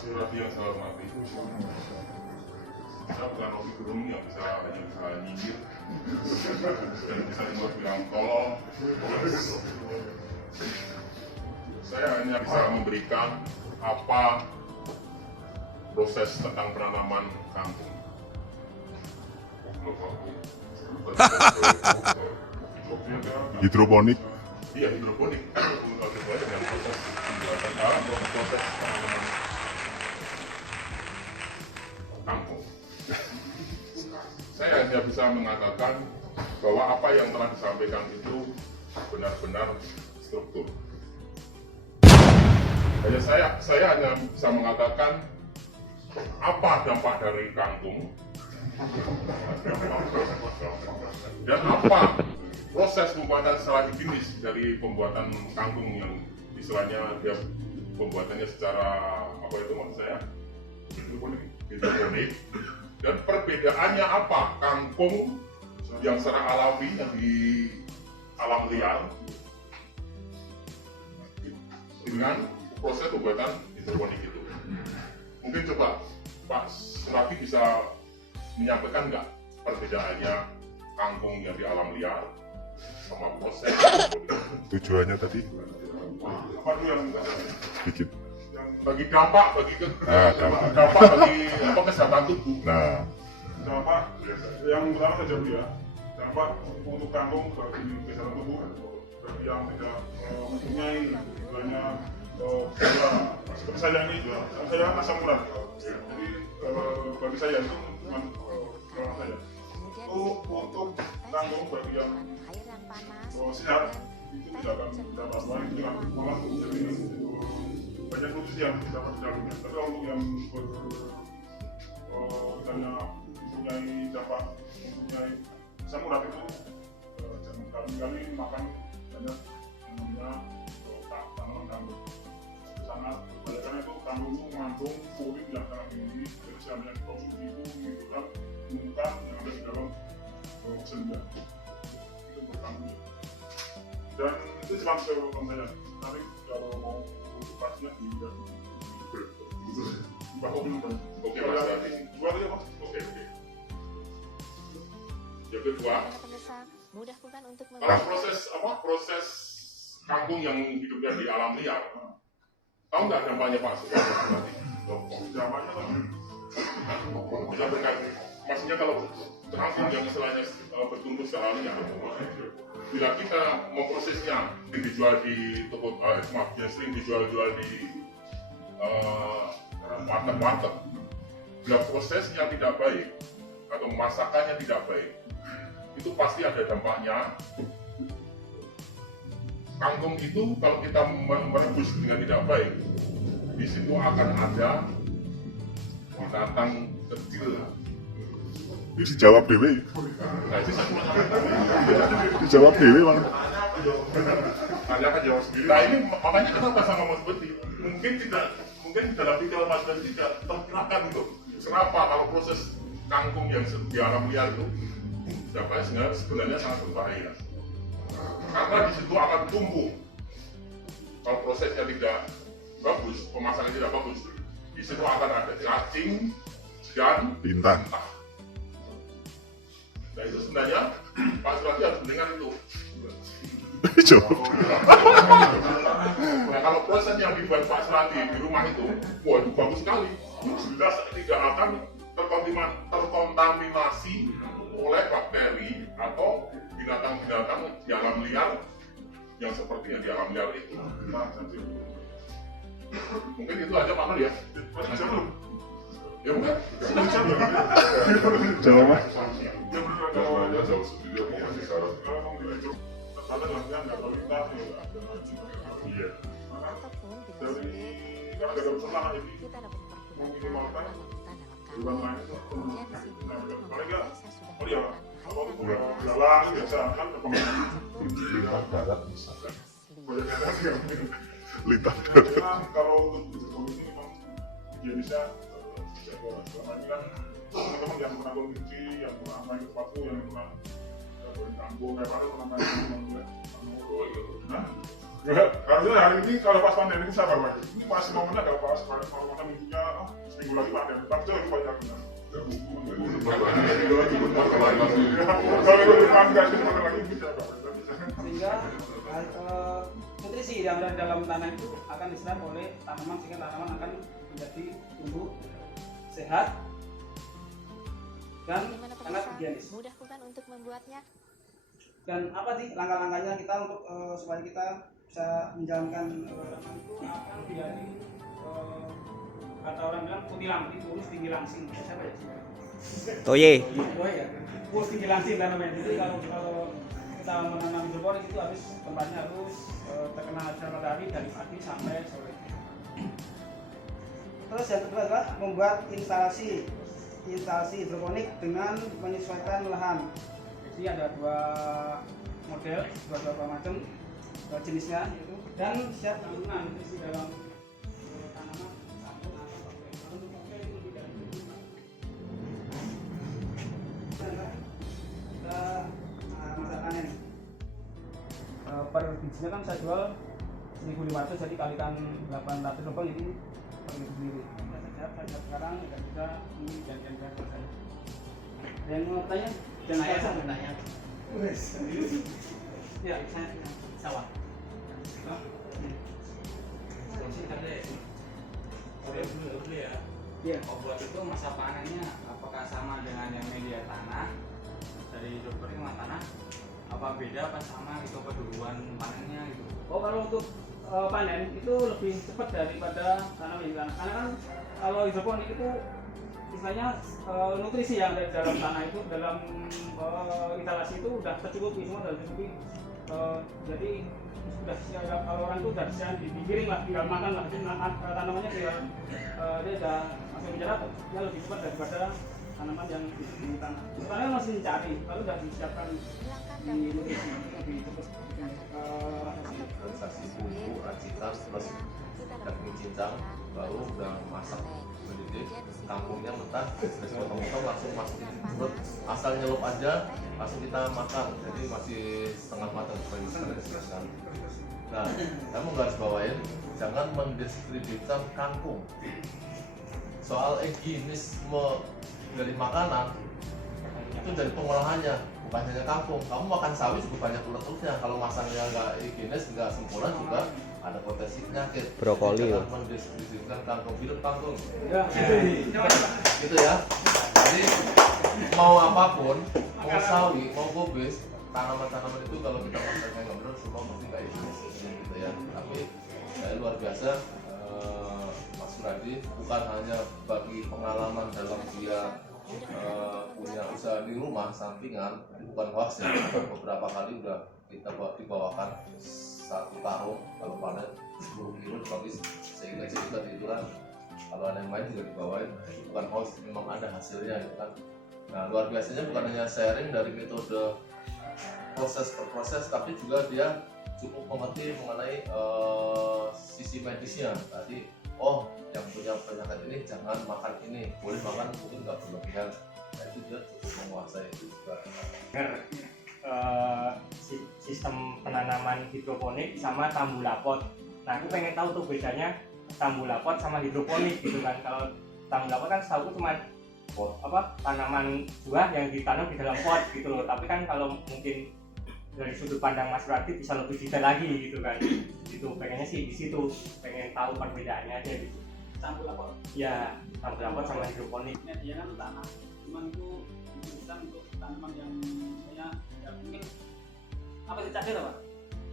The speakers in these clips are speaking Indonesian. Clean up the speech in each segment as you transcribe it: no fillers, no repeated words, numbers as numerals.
Surati yang saya hormati, saya bukan Rocky Gerung yang bisa nyindir dan bisa bilang tolong. Saya hanya bisa memberikan apa proses tentang penanaman kangkung. Hidroponik. Iya, hidroponik. Dengan proses penanaman kangkung. Saya hanya bisa mengatakan bahwa apa yang telah disampaikan itu benar-benar struktur. Hanya saya hanya bisa mengatakan apa dampak dari kangkung dan apa proses pembuatan secara higienis dari pembuatan kangkung yang istilahnya dia pembuatannya secara apa itu maksud saya hidroponik, dan perbedaannya apa kangkung yang secara alami yang di alam liar dengan proses pembuatan hidroponik itu. Mungkin coba Pak Surati bisa menyampaikan nggak perbedaannya kangkung yang di alam liar sama proses Tujuannya tadi apa tuh yang bikin. bagi dampak bagi dampak bagi apa kesehatan tubuh. Nah, dampak yang pertama saja Bu ya, dampak untuk kangkung bagi kesehatan tubuh bagi yang tidak mempunyai banyak seperti saya ini, saya asam urat. Jadi bagi saya itu cuma saya. Untuk kangkung bagi yang sehat itu tidak akan dapat apa dengan malah jadi banyak nutrisi yang dapat di dalamnya. Tapi kalau untuk yang misalnya mempunyai dampak mempunyai asam urat itu jangan kali-kali makan banyak namanya tanaman kangkung. Sangat karena itu kangkung itu mengandung folik yang sangat tinggi, jadi seandainya dikonsumsi itu menimbulkan pemungkan yang ada di dalam senja. Itu untuk kangkung. Dan itu cuma sebuah saya. Nanti kalau mau pastinya di Oke, Mas Surati. jual aja Mas. Oke. Yang kedua, proses kangkung yang hidupnya di alam liar. Tahu nggak dampaknya Pak Surati? Dampaknya kan Bisa berkait, maksudnya kalau kangkung yang istilahnya bertumbuh secara liar, bila kita memprosesnya dijual di toko, yang sering dijual-jual di warteg-warteg, bila prosesnya tidak baik atau masakannya tidak baik, itu pasti ada dampaknya. Kangkung itu kalau kita merebus dengan tidak baik, di situ akan ada binatang kecil. dijawab dewe. Nah, itu saya Dijawab dewe malah. Anda akan jawab sendiri. Nah, ini makanya kenapa sama Mas Beti? Mungkin dalam pikiran Mas Beti tidak terpikirkan itu. Kenapa kalau proses kangkung yang di alam liar itu dampaknya sebenarnya sangat berbahaya. Karena di situ akan tumbuh. Kalau prosesnya tidak bagus, pemasakannya tidak bagus, di situ akan ada cacing dan Bintang. Nah itu sebenarnya Pak Surati harus mendengar itu. Jawab. Nah kalau proses yang dibuat Pak Surati di rumah itu, wah itu bagus sekali. Itu jelas tidak akan terkontaminasi oleh bakteri atau binatang-binatang di alam liar yang seperti yang di alam liar itu. Mungkin itu aja Pak Nur ya. Ya mungkin. Jawab Mas. Jawabannya jauh sendiri aku masih syarat. ada latihan nggak lalu lintas ya Iya. dari karena gak ada usaha jadi meminimalkan beban lain itu paling nggak oh iya apa tuh jalan biasa kan Darat bisa. banyak yang Lintas karena kalau untuk kondisi ini memang jenisnya selama ini kan teman-teman yang pernah kondisi yang pernah main sepatu yang pernah kanggo kayak apa pernah main nah Harusnya hari ini kalau pas pandemi itu sabar lagi. Ini masih momennya gak pas, kalau mana minggunya seminggu lagi pandemi. Tapi jauh lebih banyak. Kalau itu ditangga sebentar lagi bisa Pak. Sehingga nutrisi yang ada dalam tanah itu akan diserap oleh tanaman sehingga tanaman akan menjadi tumbuh sehat dan Bagaimana sangat pemirsa? higienis. Mudah bukan untuk membuatnya? Dan apa sih langkah-langkahnya kita untuk supaya kita bisa menjalankan itu akan menjadi kata orang bilang putih lampi, kurus tinggi langsing. Siapa ya? Toye. Oh ya, kurus tinggi langsing tanaman. Jadi kalau kita menanam hidroponik itu harus tempatnya harus terkena sinar matahari dari pagi sampai sore. Terus yang kedua adalah membuat instalasi hidroponik dengan menyesuaikan lahan. Jadi ada dua model, dua macam jenisnya itu dan siap kandungan nutrisi dalam tanaman satu atau lebih dari kita masa panen. Per bijinya kan saya jual 1.500 jadi kalikan 800 lubang jadi per biji sendiri. Saya sekarang nggak bisa ini janjian berapa saya. Dan mau tanya, jangan saya bertanya. Ya, saya sawah. Dulu ya. Iya. Buat itu masa panennya apakah sama dengan yang media tanah dari hidroponik sama tanah? Apa beda apa sama gitu apa duluan panennya gitu? Oh kalau untuk panen itu lebih cepat daripada tanam di tanah. Karena kan kalau hidroponik itu istilahnya nutrisi yang ada di dalam tanah itu dalam instalasi itu udah tercukupi semua sudah tercukupi. Jadi sudah siap, kalau orang itu sudah siap digiring lah, tinggal makan lah. Jadi tanamannya tinggal dia sudah masuk bicara, dia lebih cepat daripada tanaman yang di tanah. Karena masih mencari, kalau sudah disiapkan di nutrisi lebih cepat. Sasi bumbu racikan plus daging cincang baru udah masak mendidih, kangkungnya mentah terus potong-potong langsung masukin di mulut, asal nyelup aja langsung kita makan, jadi masih setengah matang supaya bisa dihasilkan. Nah, kamu garis bawain jangan mendiskreditkan kangkung. Soal higienisme dari makanan itu dari pengolahannya, bukan hanya kangkung. Kamu makan sawi juga banyak ulat-ulatnya. Kalau masaknya nggak higienis, nggak sempurna juga ada potensi penyakit. Brokoli Jangan loh. mendiskreditkan kangkung. Hidup kangkung. Ya, Gitu ya. Jadi mau apapun, mau sawi, mau kubis, tanaman-tanaman itu kalau kita masaknya nggak benar, semua mesti nggak higienis. Gitu ya. Tapi luar biasa. Mas Suradi bukan hanya bagi pengalaman dalam dia punya usaha di rumah sampingan, bukan hoax ya, beberapa kali udah kita dibawakan satu karung kalau panen 10 kilo dibagi sehingga itu kan kalau ada yang main juga dibawain, bukan hoax, memang ada hasilnya gitu kan. Nah luar biasanya bukan hanya sharing dari metode proses per proses, tapi juga dia cukup mengerti mengenai sisi medisnya tadi. Oh, yang punya penyakit ini jangan makan ini, boleh makan mungkin nggak berlebihan. Nah, itu dia cukup menguasai itu juga. Sistem penanaman hidroponik sama tambulapot. Nah, aku pengen tahu tuh bedanya tambulapot sama hidroponik gitu kan. Kalau tambulapot kan setahu cuma tanaman buah yang ditanam di dalam pot gitu loh. Tapi kan kalau mungkin dari sudut pandang Mas Radi bisa lebih detail lagi gitu kan. Itu pengennya sih di situ, pengen tahu perbedaannya aja gitu. tambulapot. Ya, tambulapot sama hidroponik. Dia kan tanah, cuman itu dikhususkan untuk tanaman yang misalnya ya mungkin apa sih cabai apa?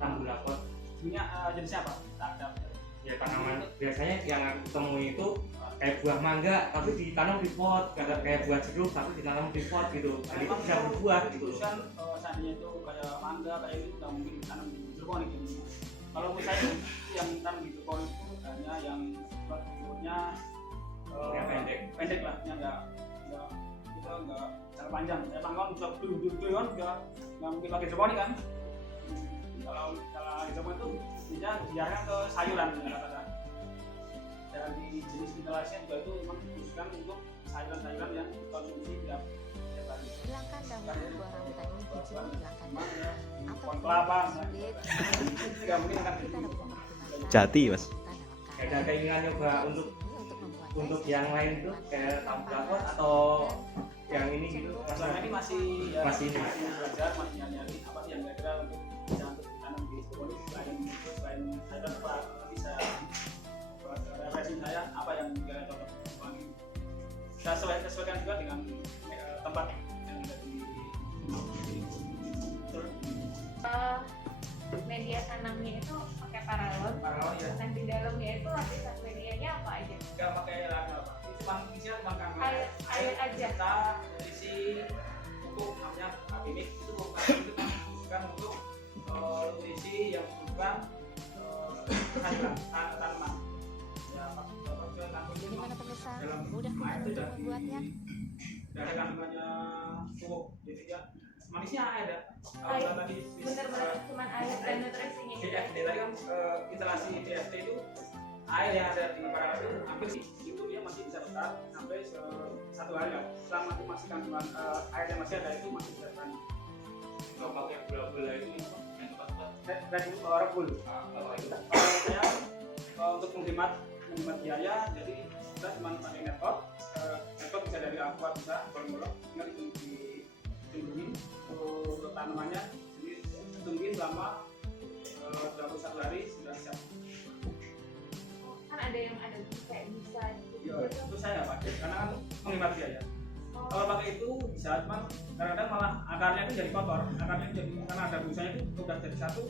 Tambulapot Jenisnya apa? Ada. ya tanaman biasanya yang aku temui itu kayak buah mangga tapi ditanam di pot, kayak buah jeruk tapi ditanam di pot gitu. Jadi itu bisa berbuah gitu. Terus kan seandainya itu kayak mangga kayak itu nggak mungkin ditanam di hidroponik gitu. Kalau menurut saya yang ditanam di hidroponik itu hanya yang bentuknya pendek lah, yang nggak cara panjang. Saya tanggal bisa dulu kan nggak mungkin pakai hidroponik kan. Kalau hidroponik itu bisa diarahkan ke sayuran kata-kata. Dan di jenis instalasinya juga itu memang dikhususkan untuk sayuran-sayuran yang konsumsi tiap hari. hilangkan dahulu buah rambutan ini, bijinya hilangkan dulu. Atau pohon kelapa kulit, nggak mungkin akan kita dapat mempergunakan Jati, Mas. rambutan dalam keadaan Ada keinginan nyoba untuk ini untuk membuat untuk es yang lain tuh kayak tambulakot atau yang ini gitu. selama ini masih Masih ini. belajar, masih nyari apa sih yang kira-kira untuk bisa untuk ditanam di hidroponik. Selain saya kan apa bisa referensi saya apa yang kira cocok. Saya sesuaikan juga dengan tempat yang ada di media tanamnya itu pakai paralon. ya. Nah di dalamnya itu lapisan medianya apa aja? Nggak pakai lahan apa, isinya cuma kami Air aja. kita isi untuk namanya kabimik itu bukan untuk nutrisi yang bukan sayuran tanaman ya Bagaimana pemirsa? dalam Mudah air bukan itu untuk dari membuatnya? dari kandungannya pupuk jadi ya manisnya ada Air. tadi Bener-bener cuma air dan nutrisinya. DFT tadi kan instalasi DFT itu air yang ada di paralel itu hampir itu dia masih bisa bertahan sampai satu hari lah. Selama itu masih kandungan air yang masih ada itu masih bisa bertahan. Kalau pakai bola-bola itu yang tempat-tempat Dan itu rebul. Kalau saya untuk menghemat biaya, jadi kita cuma pakai netot. Netot bisa dari aqua bisa, bolong-bolong, tinggal ditimbungin untuk tanamannya. Jadi tungguin selama 21 hari sudah siap. Kan ada yang ada kayak bisa Ya, itu saya nggak pakai karena kan menghemat biaya. Kalau pakai itu bisa, cuman kadang-kadang malah akarnya itu jadi kotor. Akarnya jadi karena ada busanya itu udah jadi satu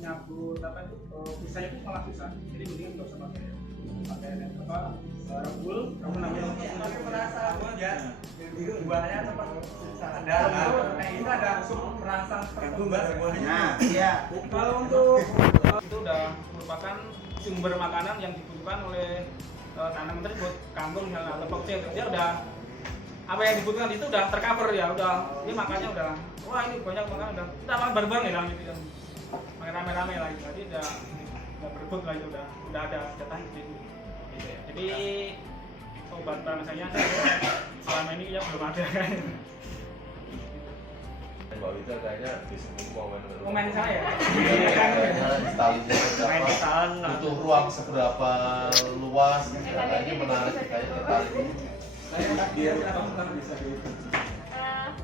nyabut apa itu busanya itu malah susah. Jadi mending nggak usah pakai apa rebul namanya. Tapi merasa ya itu buahnya tempat ada itu ada merasa nah iya Kalau untuk itu udah merupakan sumber makanan yang dibutuhkan oleh tanaman tersebut, kangkung misalnya atau pokcel, dia udah apa yang dibutuhkan itu udah tercover ya, udah ini makannya udah wah ini banyak makanan udah kita makan bareng-bareng ya gitu ya, makan rame-rame lah jadi udah berebut lah itu udah ada jatah gitu ya. Jadi obat bangsa selama ini ya belum ada. Mbak Wita kayaknya di sini Momen saya. kayaknya installingnya main di berapa, sana. butuh ruang seberapa luas, kayaknya menarik, kayaknya tertarik.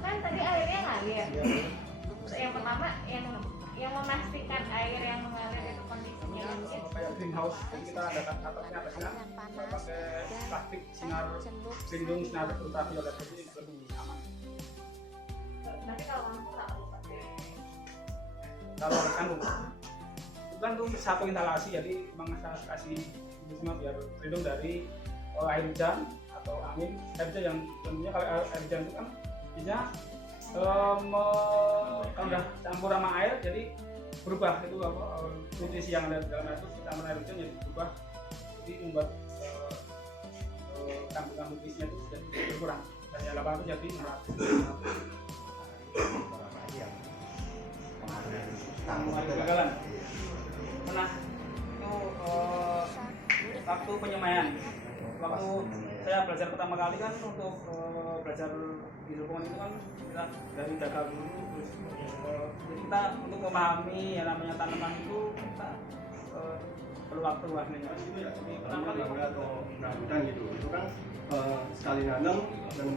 kan tadi airnya ngalir. Yang pertama yang memastikan air yang mengalir itu kondisinya dingin. Kayak greenhouse, jadi kita ada atapnya atasnya Air yang panas pakai dan plastik sinar cenderung pelindung sinar ultraviolet jadi lebih aman. Tapi kalau kamu nggak perlu pakai. Kalau kandung itu kan tuh satu instalasi, jadi memang saya kasih itu semua biar terlindung dari air hujan atau angin. Air hujan yang tentunya kalau air hujan itu kan bisa kalau udah campur sama air jadi berubah itu apa nutrisi yang ada di dalam air itu ditambah air hujan jadi berubah, jadi membuat kandungan nutrisinya itu jadi berkurang dan yang lapangan itu jadi merat. Kegagalan pernah itu waktu penyemaian, waktu saya belajar pertama kali kan untuk belajar hidroponik itu kan kita dari data dulu terus jadi kita untuk memahami yang namanya tanaman itu kita perlu waktu aslinya. Jadi pertama kali atau rambutan gitu itu kan sekali nanam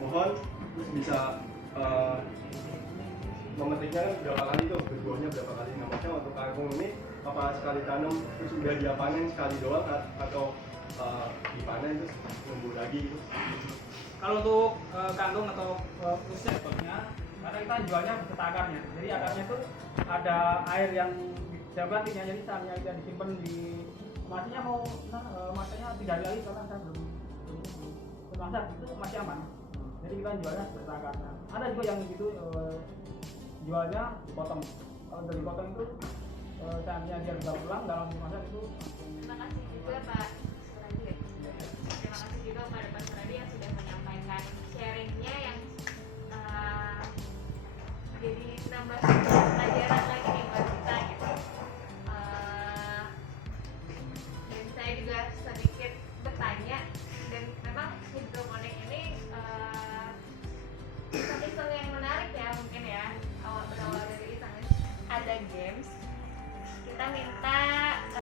pohon terus bisa memetiknya kan berapa kali tuh, berbuahnya berapa kali. Nah maksudnya untuk kangkung ini apa sekali tanam terus udah dia panen sekali doang atau dipanen terus nunggu lagi gitu? Kalau untuk kangkung atau khususnya sebabnya karena kita jualnya beserta akarnya, jadi akarnya itu ada air yang dijabatinnya, jadi misalnya yang disimpan di masanya mau masanya 3 hari lagi karena saya belum masak itu masih aman, jadi kita jualnya beserta akarnya. Ada juga yang gitu jualnya dipotong, kalau udah dipotong itu saatnya dia sudah pulang dalam masa itu Terima kasih juga Pak Suradi ya. Terima kasih juga pada Pak Suradi yang sudah menyampaikan sharingnya yang jadi nambah pelajaran lagi nih buat kita gitu. Dan saya juga sedikit bertanya, dan memang hidroponik ini bisa ada games, kita minta